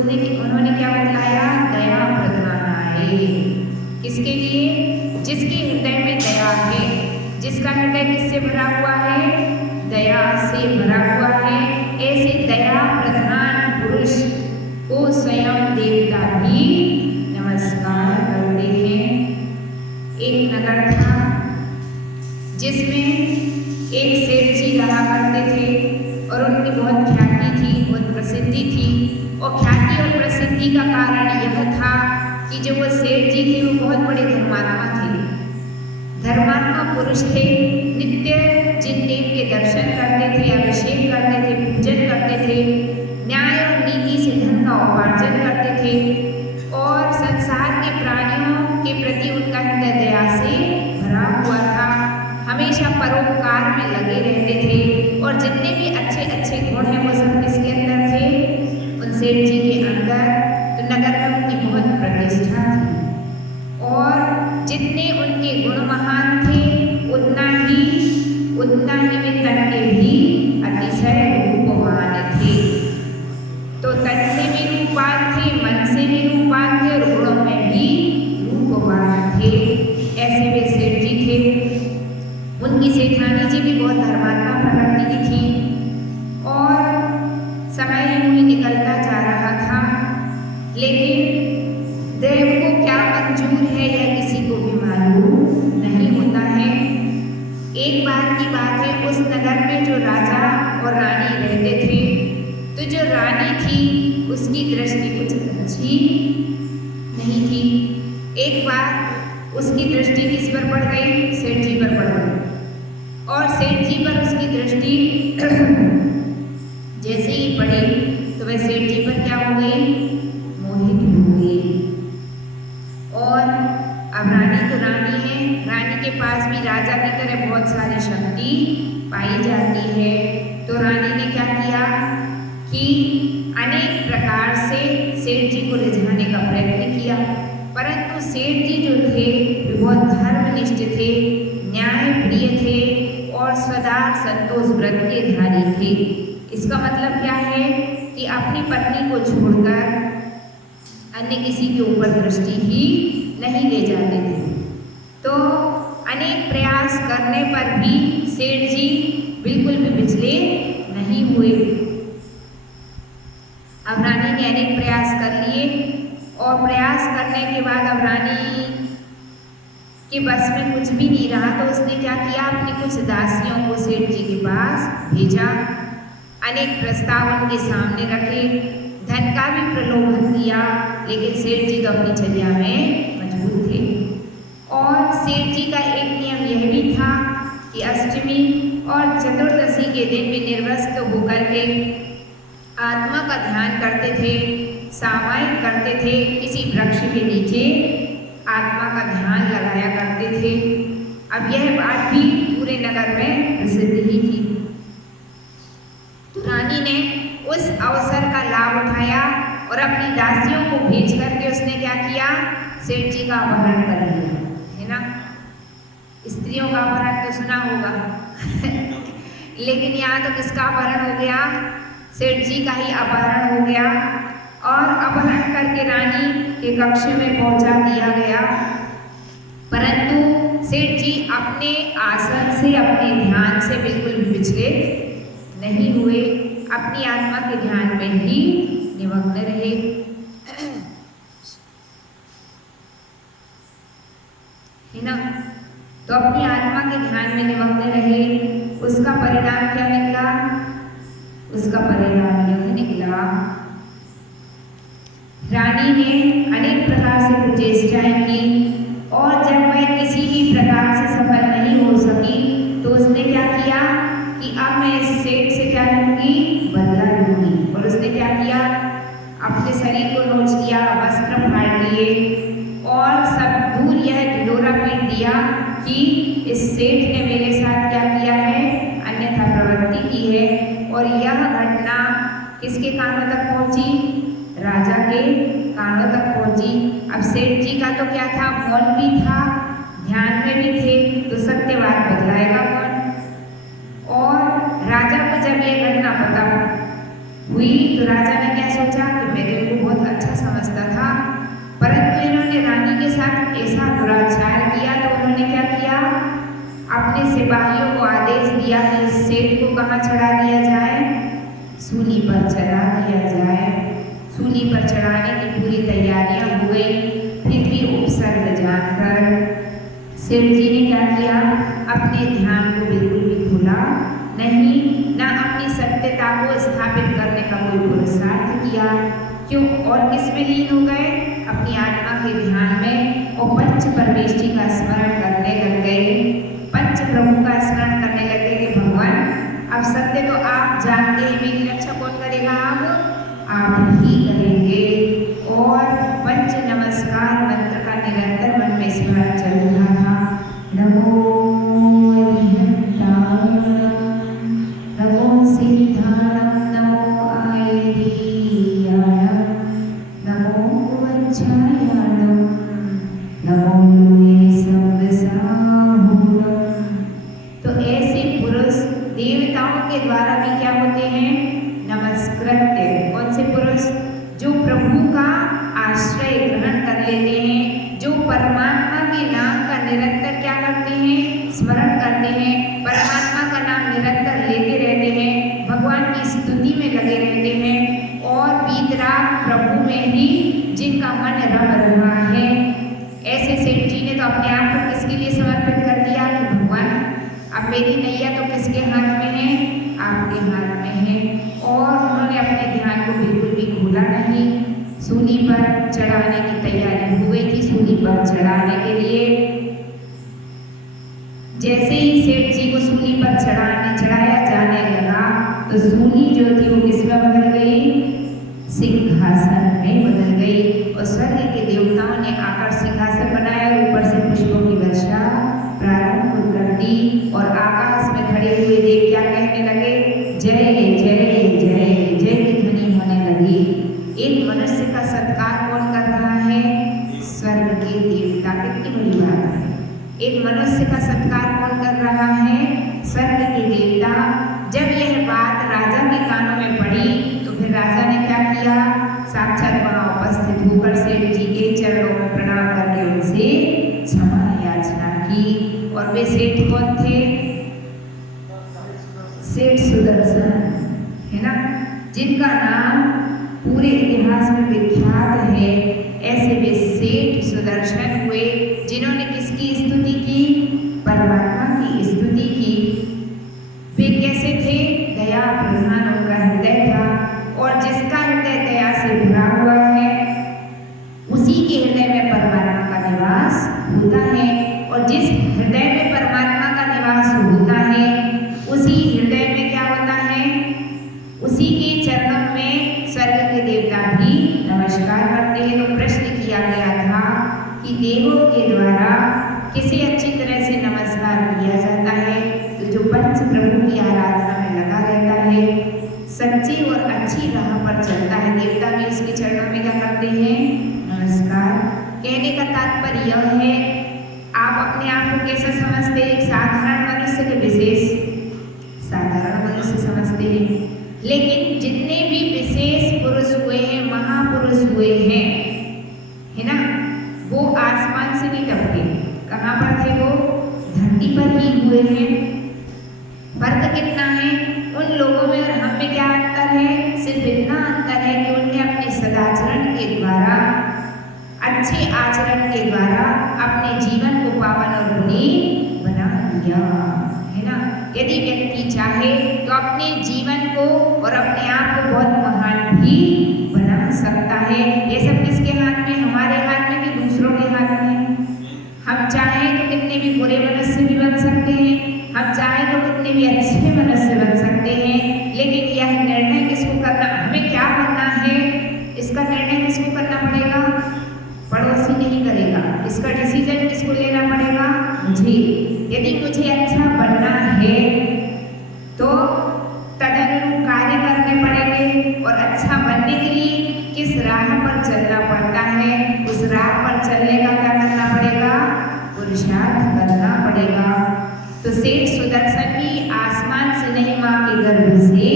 उन्होंने क्या बतलाया? दया प्रधानाय। किसके लिए? जिसके हृदय में दया है, जिसका हृदय किससे भरा हुआ है? दया से भरा हुआ है। ऐसे दया प्रधान पुरुष को स्वयं देवता भी नमस्कार करते हैं। एक नगर था जिसमें एक सेठ जी रहा करते थे और उनकी बहुत ख्याति थी, बहुत प्रसिद्धि थी। और ख्याति और प्रसिद्धि का कारण यह था कि जो वो सेठ जी थे वो बहुत बड़े धर्मात्मा थे, धर्मात्मा पुरुष थे। नित्य जिन देव के दर्शन करते थे, अभिषेक करते थे, पूजन करते थे, न्याय और नीति से धन का उपार्जन करते थे और संसार के प्राणियों के प्रति उनका हृदय दया से भरा हुआ था। हमेशा परोपकार में लगे रहते थे और जितने भी अच्छे अच्छे गुण हैं वो सब किसके अंदर थे? उन सेठ जी के अंदर। तो नगर में उनकी बहुत प्रतिष्ठा थी और जितने उनके गुण महान थे उतना ही वे तन के भी अतिशय रूपवान थे। तो तन से भी रूपवान थे, मन से भी रूपवान थे और गुणों में भी रूपवान थे। ऐसे वे सेठ जी थे। उनकी सेठानी जी भी बहुत धर्मात्मा प्रकृति की थी और समय यूं ही निकलता जा रहा था, लेकिन देव को क्या मंजूर है यह किसी को भी मालूम नहीं होता है। एक बार की बात है, उस नगर में जो राजा और रानी रहते थे, तो जो रानी थी उसकी दृष्टि कुछ अच्छी नहीं थी। एक बार उसकी दृष्टि किस पर पड़ गई? सेठ जी पर पड़ गई और सेठ जी पर उसकी दृष्टि जैसे ही पड़ी तो वह सेठ जी पर क्या हो गई? मोहित हो गई। और अब रानी तो रानी है, रानी के पास भी राजा की तरह बहुत सारी शक्ति पाई जाती है। तो रानी ने क्या किया कि अनेक प्रकार से सेठ जी को रिझाने का प्रयत्न किया, परंतु सेठ जी जो थे वे बहुत धर्मनिष्ठ थे, न्याय प्रिय थे और सदा संतोष व्रत के धारी थे। इसका मतलब क्या है कि अपनी पत्नी को छोड़कर अन्य किसी के ऊपर दृष्टि ही नहीं ले जाते थे। तो अनेक प्रयास करने पर भी सेठ जी बिल्कुल भी विचले नहीं हुए। अब रानी ने अनेक प्रयास कर लिए और प्रयास करने के बाद अब रानी के बस में कुछ भी नहीं रहा, तो उसने क्या किया? अपनी कुछ दासियों को सेठ जी के पास भेजा, अनेक प्रस्ताव उनके सामने रखे, धन का भी प्रलोभन दिया, लेकिन सेठ जी तो अपनी चर्या में मजबूत थे। और सेठ जी का एक नियम यह भी था कि अष्टमी और चतुर्दशी के दिन वे निर्वस्त्र होकर के आत्मा का ध्यान करते थे, सामायिक करते थे, किसी वृक्ष के नीचे आत्मा का ध्यान लगाया करते थे। अब यह बात भी पूरे नगर में प्रसिद्ध ही थी। तो रानी ने उस अवसर का लाभ उठाया और अपनी दासियों को भेज करके उसने क्या किया? सेठ जी का अपहरण कर लिया, है ना? स्त्रियों का अपहरण तो सुना होगा लेकिन यहाँ तो किसका अपहरण हो गया? सेठ जी का ही अपहरण हो गया और अपहरण करके रानी के कक्ष में पहुंचा दिया गया। परंतु सेठ जी अपने आसन से, अपने ध्यान से बिल्कुल भी विचले नहीं हुए, अपनी आत्मा के ध्यान में ही निमग्न रहे। है ना? तो अपनी आत्मा के ध्यान में निमग्न रहे। उसका परिणाम क्या निकला? उसका परिणाम यह निकला, रानी ने अनेक प्रकार से प्रचेष्टाएं की और जब वह किसी भी प्रकार से सफल नहीं हो सकी तो उसने क्या किया कि अब मैं इस सेठ से क्या लूँगी? बदला लूँगी। और उसने क्या किया? अपने शरीर को नोच लिया, वस्त्र फाड़ लिए और सब दूर यह ढिढोरा पीट दिया कि इस सेठ ने मेरे साथ क्या किया है? अन्यथा प्रवृत्ति की है। और यह घटना किसके कानों तक पहुंची? राजा के कानों तक पहुंची। अब सेठ जी का तो क्या था? मौन भी था, ध्यान में भी थे, तो सत्यवाद बतलाएगा कौन? और राजा को जब ये घटना पता हुई तो राजा ने क्या सोचा कि मैं तो इनको बहुत अपने सिपाहियों को आदेश दिया कि इस सेठ को कहाँ चढ़ा दिया जाए, सूली पर चढ़ा दिया जाए। सूली पर चढ़ाने की पूरी तैयारियां हो गई। फिर भी उपसर्ग जानकर सेठ जी ने क्या किया, अपने ध्यान को बिल्कुल भी खोला नहीं, ना अपनी सत्यता को स्थापित करने का कोई पुरुषार्थ किया। क्यों? और किस में लीन हो गए, अपनी आत्मा के ध्यान में, और पंच परमेष्ठी का स्मरण करने लग गए, पंच प्रभु का स्मरण करने लग गए कि भगवान अब सत्य तो आप जानते हैं, मेरी रक्षा कौन करेगा, आप ही करेंगे। और पंच नमस्कार मंत्र का निरंतर मन में स्मरण चल रहा था। नमो नमो सिद्धाणं नमो आयतीयाणं नमो वज्रायाणं नमो तो ऐसे पुरुष देवताओं के द्वारा भी क्या होते हैं, नमस्कृत्य। कौन से पुरुष? जो प्रभु का आश्रय ग्रहण कर लेते हैं, जो परमात्मा के नाम का निरंतर क्या करते हैं, स्मरण करते हैं, परमात्मा का नाम निरंतर लेते रहते हैं, भगवान की स्तुति में लगे रहते हैं, और वीतराग प्रभु में ही जिनका मन रम रहा है। ऐसे सेठ जी ने तो अपने आप को किसके लिए समर्पित कर दिया कि भगवान अब मेरी नैया तो किसके हाथ में है, आपके हाथ में है। और उन्होंने अपने ध्यान को बिल्कुल भी खोला नहीं। सूली पर चढ़ाने की तैयारी हो गई थी। सूली पर चढ़ाने के लिए जैसे ही सेठ जी को सूली पर चढ़ाया जाने लगा तो सूली जो थी वो किसमें बदल गई, सिंहासन में बदल गई। और स्वर्ग के देवताओं ने आकर सिंहासन बनाया, ऊपर से पुष्पों की वर्षा प्रारंभ कर दी, और आकाश में खड़े हुए देव क्या कहने लगे, जय जय जय जय की ध्वनि होने लगी। एक मनुष्य का सत्कार कौन कर रहा है, स्वर्ग के देवता। कितनी बड़ी बात है, एक मनुष्य का सत्कार कौन कर रहा है, स्वर्ग के देवता। जब यह बात राजा के कानों में पड़ी तो फिर राजा ने क्या किया, साक्षात वहां उपस्थित होकर सेठ जी के चरणों में प्रणाम करके उनसे क्षमा याचना की। और वे सेठ कौन थे, सेठ सुदर्शन, है ना, जिनका नाम पूरे इतिहास में विख्यात है। ऐसे वे सेठ सुदर्शन हुए जिन्होंने किसकी स्तुति की, परमात्मा की स्तुति की। वे कैसे थे, दया प्रधान उनका हृदय था, और जिसका हृदय दया से भरा हुआ है उसी के हृदय में परमात्मा का निवास होता है। और जिस हृदय में परमात्मा का निवास होता है उसी हृदय में क्या होता है, उसी के चरणों में स्वर्ग के देवता भी नमस्कार करते हैं। तो प्रश्न किया गया था कि देवों के द्वारा किसे अच्छी तरह से नमस्कार किया जाता है, तो जो पंच प्रभु की आराधना में लगा रहता है, सच्ची और अच्छी राह पर चलता है, देवता भी उसके चरणों में क्या करते हैं, नमस्कार। कहने का तात्पर्य यह है, आप अपने आप को कैसा समझते हैं, एक साधारण मनुष्य के विशेष साधारण मनुष्य समझते हैं। लेकिन जितने भी विशेष पुरुष हुए हैं, महापुरुष हुए हैं, है ना, वो आसमान से नहीं टपके। कहाँ पर थे वो, धरती पर ही हुए हैं। फर्क कितना है उन लोगों में और हम में, क्या अंतर है, सिर्फ इतना अंतर है कि उनने अपने सदाचरण के द्वारा, अच्छे आचरण के द्वारा अपने जीवन को पावन और पुनीत बना लिया, है ना। यदि व्यक्ति चाहे तो अपने जीवन को और अपने आप को बहुत महान भी बना सकता है। ये सब किसके हाथ में, हमारे हाथ में कि दूसरों के हाथ में। हम चाहें तो कितने भी बुरे मनुष्य भी बन सकते हैं, हम चाहें तो कितने भी अच्छे मनुष्य बन सकते हैं, लेकिन यह निर्णय किसको करना, हमें क्या करना है, इसका निर्णय किसको करना पड़ेगा, पड़ोसी नहीं करेगा। इसका डिसीजन किसको लेना पड़ेगा, मुझे। यदि मुझे अच्छा बनना है तो तदनुरूप कार्य करने पड़ेंगे, और अच्छा बनने के लिए किस राह पर चलना पड़ता है, उस राह पर चलने का क्या करना पड़ेगा, पुरुषार्थ करना पड़ेगा। तो सेठ सुदर्शन भी आसमान से नहीं, माँ के गर्भ से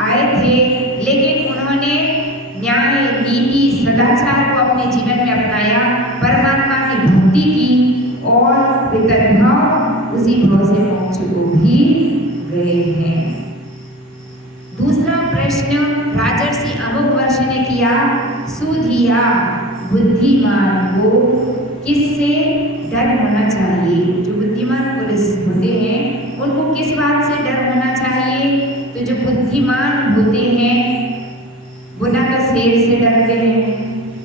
आए थे, लेकिन उन्होंने न्याय, नीति, सदाचार को अपने जीवन में अपनाया, परमात्मा की भक्ति की, और पितृभाव उसी भाव से सुधिया बुद्धिमान को किससे डर होना चाहिए? जो बुद्धिमान पुरुष होते हैं उनको किस बात से डर होना चाहिए? तो जो बुद्धिमान होते हैं वो ना तो शेर से डरते हैं,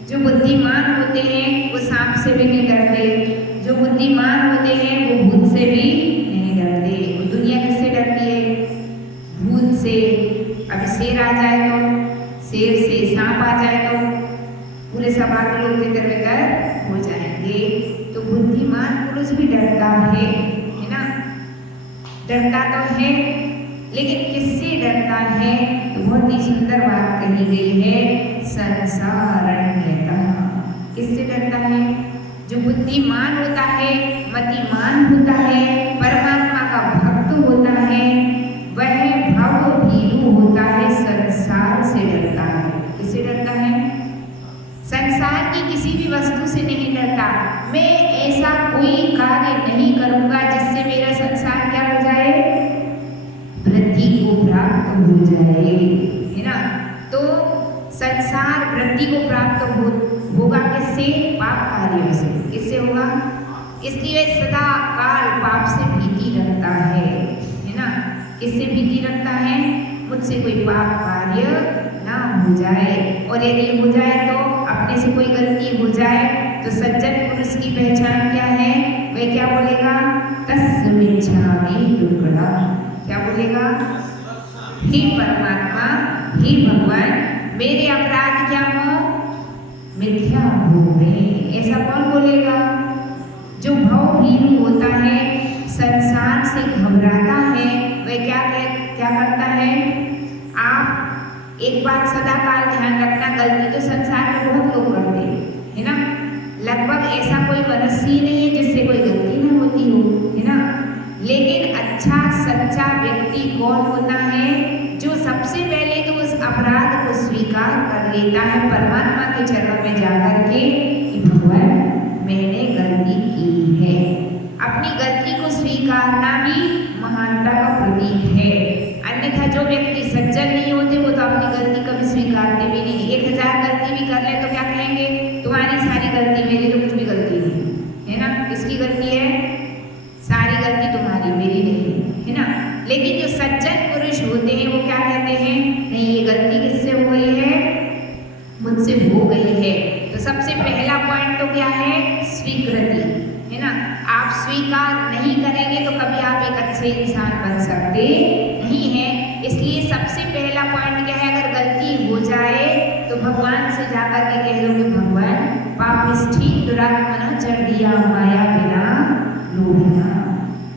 जो बुद्धिमान होते हैं वो सांप से भी नहीं डरते, जो बुद्धिमान होते हैं वो भूत से भी नहीं डरते। वो दुनिया किससे डरती है? भूत से। अब शेर आ जाए तो, शेर से सांप आ जाए तो पूरे सभा के लोग बेदर हो जाएंगे। तो बुद्धिमान पुरुष भी डरता है ना? डरता तो है, लेकिन किससे डरता है? तो बहुत ही सुंदर बात कही गई है, संसारण्यतः। किससे डरता है? जो बुद्धिमान होता है, मतिमान होता है, परमात्मा का भक्त होता है, वह भवभीरु होता है, संसार से डरता है। किससे डरता है? संसार की किसी भी वस्तु से नहीं डरता। मैं ऐसा कोई कार्य नहीं करूंगा जिससे मेरा संसार क्या हो जाए? वृद्धि को प्राप्त हो जाए, है ना? तो संसार वृद्धि को प्राप्त होगा किससे? पाप कार्यों से। किससे होगा? इसलिए वह सदा काल पाप से भीति रखता है ना? किससे भीति रखता है? मुझसे कोई पाप कार्य ना हो जाए। और यदि हो जाए तो अपने से कोई गलती हो जाए तो सज्जन पुरुष की पहचान क्या है? वह क्या बोलेगा? तस्मिच्छामि दुक्कडम्। क्या बोलेगा? हे परमात्मा, हे भगवान, मेरे अपराध क्या हो? मिथ्या हो गए। ऐसा कौन बोलेगा? जो भवभीरु होता है, संसार से घबराता है, वह क्या करता है? आप एक बात सदा काल ध्यान रखना, गलती तो संसार में बहुत लोग करते हैं, है ना? लगभग ऐसा कोई मनुष्य ही नहीं है जिससे कोई गलती न होती हो, है ना? लेकिन अच्छा सच्चा व्यक्ति कौन होता है? जो सबसे पहले तो उस अपराध को स्वीकार कर लेता है परमात्मा के चरणों में जाकर के कि भगवान मैंने गलती की है। अपनी गलती को स्वीकारना भी महानता का प्रतीक है। अन्यथा जो व्यक्ति सज्जन नहीं होते वो तो अपनी गलती कभी स्वीकारते भी नहीं। 1000 गलती भी कर ले तो क्या कहेंगे? तुम्हारी सारी गलती, मेरी तो कुछ भी गलती नहीं, है ना? किसकी गलती है? सारी गलती तुम्हारी, मेरी नहीं, है ना? लेकिन जो सज्जन पुरुष होते हैं वो क्या कहते हैं? नहीं, ये गलती किससे हो गई है? मुझसे हो गई है। तो सबसे पहला पॉइंट तो क्या है? स्वीकृति, है ना? आप स्वीकार नहीं करेंगे तो कभी आप एक अच्छे इंसान बन सकते नहीं हैं। इसलिए सबसे पहला पॉइंट क्या है? अगर गलती हो जाए तो भगवान से जाकर के कह दो कि भगवान पापिष्ठी दुरात्मना चढ़ दिया माया बिना लोभिना।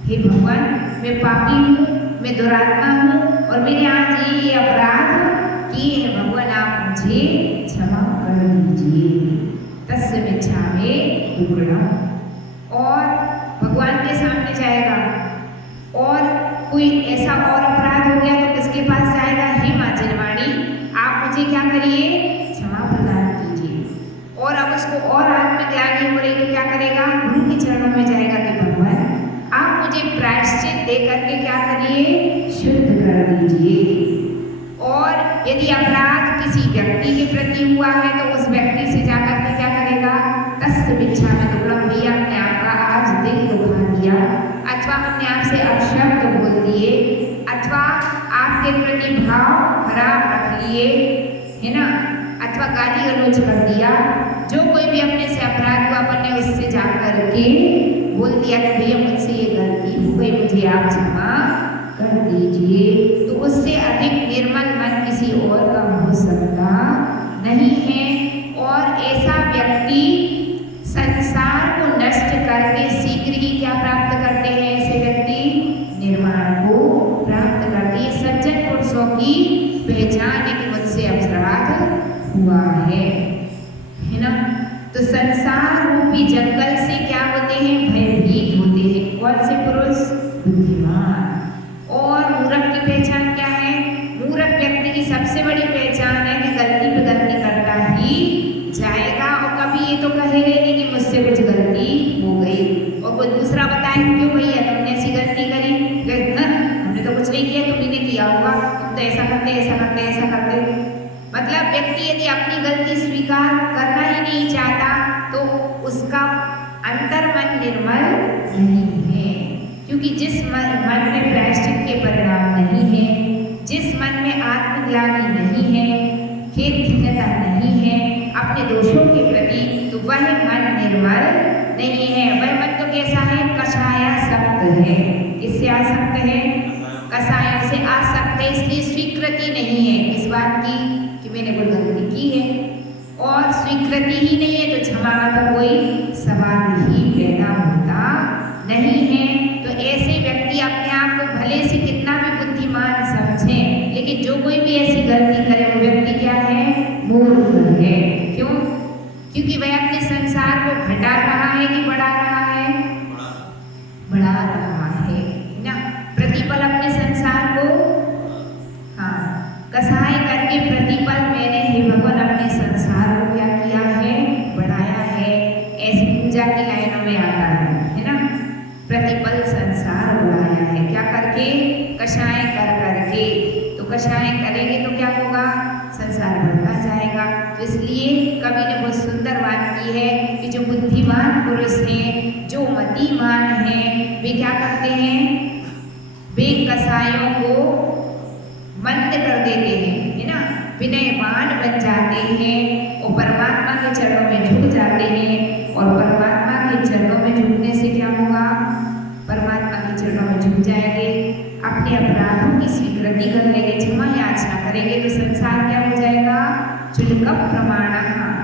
हे भगवान, मैं पापी हूँ, मैं दुरात्मा हूँ और मैंने आज ये अपराध किए हैं। भगवान आप मुझे क्षमा कर दीजिए। तस्मिच्छामि दुक्कडम्। और भगवान के सामने जाएगा और कोई ऐसा और अपराध हो गया तो किसके पास जाएगा? हे माँ जिनवाणी, आप मुझे क्या करिए? क्षमा प्रदान कीजिए। और अब उसको और आत्मज्ञानी हो रही तो क्या करेगा? गुरु के चरणों में जाएगा कि भगवान आप मुझे प्रायश्चित दे करके क्या करिए? शुद्ध कर दीजिए। और यदि अपराध किसी व्यक्ति के प्रति हुआ है तो उस व्यक्ति से जाकर के क्या करेगा? तस्मिच्छामि दुक्कडम्। भैया हमने आपका आज दिल दुखा दिया, अथवा हमने आपसे अपशब्द बोल दिए, अथवा आपके प्रति भाव खराब रख लिए, है ना? अथवा गाली गलौज कर दिया। जो कोई भी अपने से अपराध हुआ अपन ने उससे जाकर के बोल दिया कि भैया मुझसे ये गलती हो गई, मुझे आप क्षमा कर दीजिए। तो उससे अधिक निर्मल मन किसी और का हो सकता नहीं है। और ऐसा व्यक्ति संसार को नष्ट करके शीघ्र ही क्या प्राप्त करते हैं? ऐसे व्यक्ति निर्वाण को प्राप्त करते हैं। सज्जन पुरुषों की पहचान है कि मुझसे अपराध हुआ है ना? तो संसार रूपी जंगल से क्या होते हैं? भयभीत होते हैं। कौन से पुरुष? बुद्धिमान। और मूर्ख की पहचान क्या है? मूर्ख व्यक्ति की सबसे बड़ी पहचान है कि गलती पे गलती करता ही जाएगा और कभी ये तो कहेगा नहीं कि मुझसे कुछ गलती हो गई। और कोई दूसरा बताए क्यों भैया तुमने ऐसी गलती करी? हमने तो कुछ नहीं किया, तुमने किया होगा, तुम तो ऐसा करते ऐसा करते ऐसा करते। मतलब व्यक्ति यदि अपनी गलती स्वीकार करना ही नहीं चाहता तो उसका अंतर्मन निर्मल नहीं है, क्योंकि जिस मन में प्रायश्चित के परिणाम नहीं है, जिस मन में आत्मग्लानि नहीं है, खेद खिन्नता नहीं है अपने दोषों के प्रति, तो वह मन निर्मल नहीं है। वह मन तो कैसा है? कषायासक्त है। किससे आसक्त है? कषायों से आसक्त है। इसलिए स्वीकृति नहीं है इस बात की कि मैंने कोई गलती की है, और स्वीकृति ही नहीं है तो क्षमा का कोई सवाल ही पैदा होता नहीं है। तो ऐसे व्यक्ति अपने आप को भले से कितना भी बुद्धिमान समझे, लेकिन जो कोई भी ऐसी गलती करे वो व्यक्ति क्या है? मूर्ख है। क्यों? क्योंकि वह अपने संसार को घटा रहा है कि बढ़ा रहा है? बढ़ा रहा है ना। प्रतिपल अपने संसार को कसाय करके प्रतिपल मैंने हे भगवान अपने संसार को क्या किया है? बढ़ाया है। ऐसी पूजा की लाइनों में आता है ना। प्रतिपल संसार बढ़ाया है क्या करके? कषाय कर करके। तो कषाय करेंगे तो क्या होगा? संसार बढ़ता जाएगा। तो इसलिए कवि ने बहुत सुंदर बात की है कि जो बुद्धिमान पुरुष हैं, जो मतिमान हैं, वे क्या करते हैं? वे कषायों को मंद कर देते हैं, है ना। विनयवान बन जाते हैं और परमात्मा के चरणों में झुक जाते हैं। और परमात्मा के चरणों में झुकने से क्या होगा? परमात्मा के चरणों में झुक जाएंगे, अपने अपराधों की स्वीकृति कर लेंगे, क्षमा याचना करेंगे, तो संसार क्या हो जाएगा? चुलकप प्रमाण।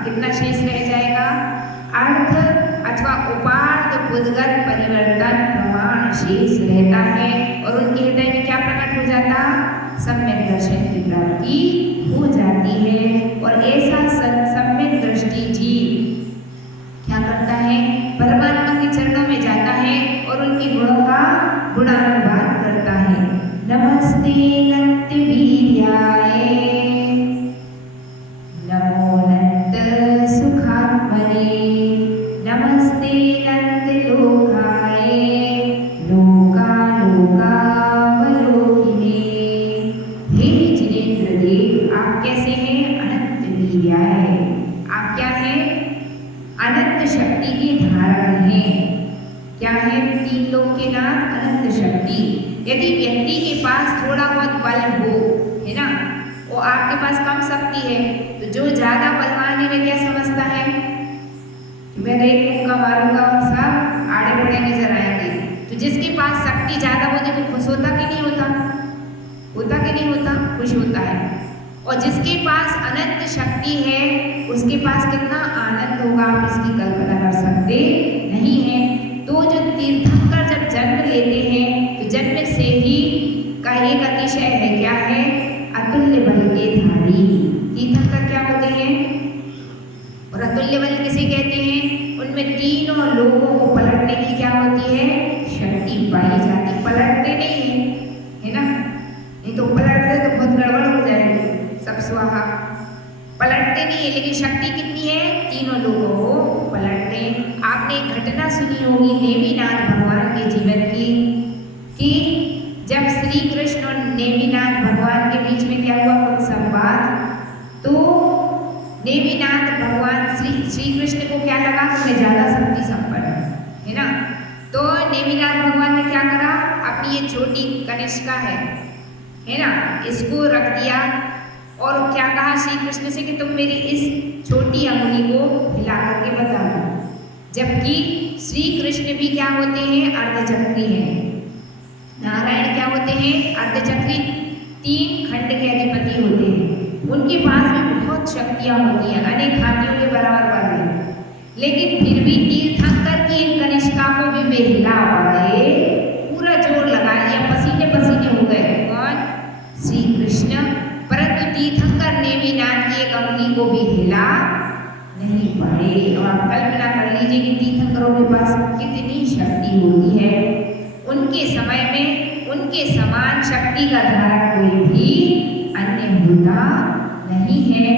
कितना शेष रह जाएगा? अर्थ अथवा उपार्थ बुद्धगत परिवर्तन प्रमाण शेष रहता है, और उनके हृदय में क्या प्रकट हो जाता? सम्यक दर्शन की प्राप्ति हो जाती है। और ऐसा सम्यक दृष्टि जीव क्या करता है? परमात्मा के चरणों में जाता है और उनके गुणों का गुणानुवाद करता है। नमस्ते नंत वीर्याय, नमो नंत सुखात्मने, नमस्ते नंत लोकाय, लोकालोकावलोकिने। हे जिनेंद्र देव, आप कैसे हैं? अनंत वीर्याय। आप क्या हैं? अनंत शक्ति के धारक हैं। क्या है? तीन लोक के नाम अनंत शक्ति। यदि व्यक्ति के पास थोड़ा बहुत बल हो, है ना, और आपके पास कम शक्ति है, तो जो ज्यादा बलवान है वह क्या समझता है? मैं एक मुक्का मारूंगा और सब आड़े बड़े नजर आएंगे। तो जिसके पास शक्ति ज्यादा होती है वो खुश होता कि नहीं होता? होता कि नहीं होता? खुश होता है। और जिसके पास अनंत शक्ति है उसके पास कितना आनंद होगा, आप इसकी कल्पना कर सकते नहीं है। तो जो तीर्थंकर जब जन्म लेते हैं तो जन्म से ही का एक अतिशय है, क्या है? अतुल्य बल के धारी। तीर्थंकर क्या होते हैं? और अतुल्य बल किसे कहते हैं? उनमें तीनों लोगों को पलटने की क्या होती है? शक्ति पाई जाती। पलटते नहीं है ना, नहीं तो पलटते तो बहुत गड़बड़ हो जाएगी, सब स्वाहा। पलटते नहीं है, लेकिन शक्ति कितनी है? तीनों लोगों को पलटते। आपने एक घटना सुनी होगी नेमिनाथ भगवान के जीवन की, कि जब श्री कृष्ण और नेमिनाथ भगवान के बीच में क्या हुआ? कुछ संवाद। तो नेमिनाथ भगवान श्री कृष्ण को क्या लगा? मैं ज्यादा शक्ति संपन्न है ना। तो नेमिनाथ भगवान ने क्या करा? अपनी ये छोटी कनिष्का है ना, इसको रख दिया और क्या कहा श्री कृष्ण से कि तुम मेरी इस छोटी अंगुली को हिला करके बता दो। जबकि श्री कृष्ण भी क्या होते हैं? अर्धचक्री हैं। नारायण क्या होते हैं? अर्धचक्री, 3 खंड के अधिपति होते हैं। उनके पास भी बहुत शक्तियां होती हैं, अनेक हाथियों के बराबर वाले, लेकिन फिर भी तीर्थंकर की एक कनिष्का को भी वे हिला पाए। पूरा जोर लगा लिया, पसीने पसीने हो गए। कौन? श्री कृष्ण। परंतु तीर्थंकर नेमिनाथ की एक अंगुली को भी हिला नहीं पाए। और आप कल्पना कर लीजिए कि तीर्थंकरों के पास कितनी शक्ति होती है। उनके समय में उनके समान शक्ति का धारक कोई भी अन्य होता नहीं है।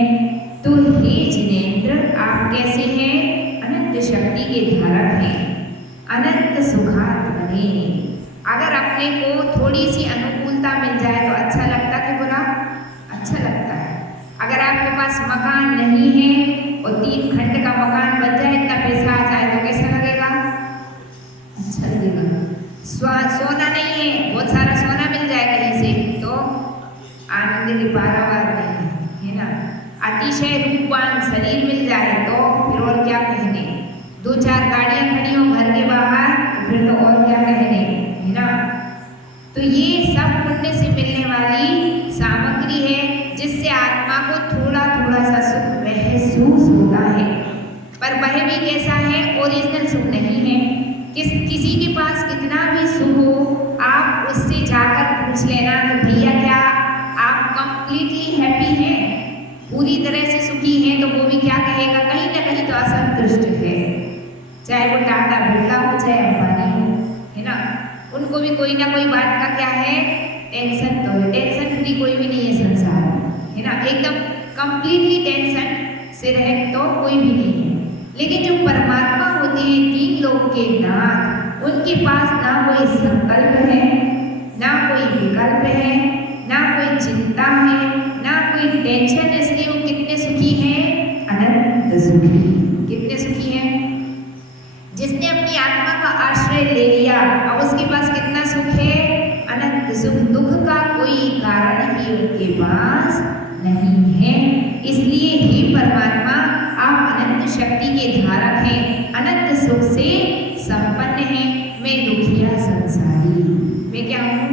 तो हे जिनेंद्र, आप कैसे हैं? अनंत शक्ति के धारक हैं, अनंत सुखात्मने। अगर अपने को थोड़ी सी अनुकूलता मिल जाए तो अच्छा लगता कि बुरा? अच्छा लगता है। अगर आपके पास मकान नहीं है और 3 खंड का मकान बन जाए, इतना पैसा आ जाए तो कैसा लगेगा? अच्छा लगेगा। सोना नहीं है, बहुत सारा सोना मिल जाए कहीं से तो आनंद की पारावार नहीं है ना। अतिशय रूपवान शरीर मिल जाए तो फिर और क्या कहने। 2-4 गाड़ियां खड़ी हो घर के बाहर फिर तो और क्या कहने, है ना। तो ये सब पुण्य से मिलने वाली सामग्री है जिससे आत्मा को थोड़ा थोड़ा सा सुख महसूस होता है, पर वह भी कैसा है? ओरिजिनल सुख नहीं है। किसी के पास कितना भी सुख हो, आप उससे जाकर पूछ लेना कि भैया क्या आप कंप्लीटली हैप्पी हैं, पूरी तरह से सुखी हैं, तो वो भी क्या कहेगा? कहीं ना कहीं तो असंतुष्ट है। चाहे वो टाटा बिरला हो चाहे अंबानी हो, है ना, उनको भी कोई ना कोई बात का क्या है? टेंशन तो है। टेंशन फ्री कोई भी नहीं है संसार में, है ना। एकदम कंप्लीटली टेंशन से रहे तो कोई भी नहीं है। लेकिन जो परमात्मा होते हैं 3 लोक के नाथ, उनके पास ना कोई संकल्प है, ना कोई विकल्प है, ना कोई चिंता है, ना कोई टेंशन है, इसलिए वो कितने सुखी हैं? अनंत सुखी। कितने सुखी हैं? जिसने अपनी आत्मा का आश्रय ले लिया अब उसके पास कितना सुख है? अनंत सुख। दुख का कोई कारण ही उनके पास नहीं है। इसलिए हे परमात्मा, आप अनंत शक्ति के धारक हैं, अनंत सुख से संपन्न हैं। मैं दुखिया संसारी, मैं क्या हूँ?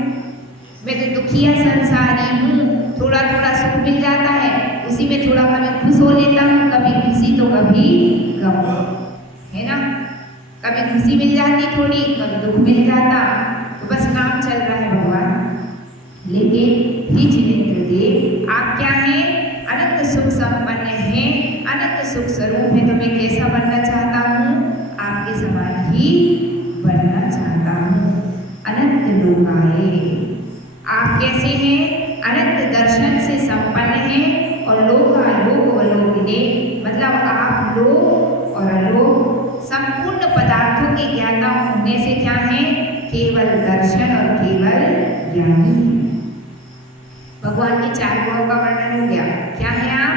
मैं तो दुखिया संसारी हूँ। थोड़ा थोड़ा सुख मिल जाता है, उसी में थोड़ा कभी खुश हो लेता हूँ, कभी खुशी तो कभी गम, है ना। कभी खुशी मिल जाती थोड़ी, कभी दुख मिल जाता, तो बस नाम चल रहा है भगवान। लेकिन हे जिनेंद्र देव, आप क्या हैं? अनंत सुख संपन्न हैं, अनंत सुख स्वरूप है। तो मैं कैसा बनना चाहता हूँ? आपके समान ही बनना चाहता हूँ। अनंत लोकाए, आप कैसे हैं? अनंत दर्शन से संपन्न हैं और लोकालोक अलोकिने, मतलब आप लोक और अलोक संपूर्ण पदार्थों के ज्ञाता होने से क्या है? केवल दर्शन और केवल ज्ञानी। भगवान के 4 गुणों का वर्णन हो गया। क्या है आप?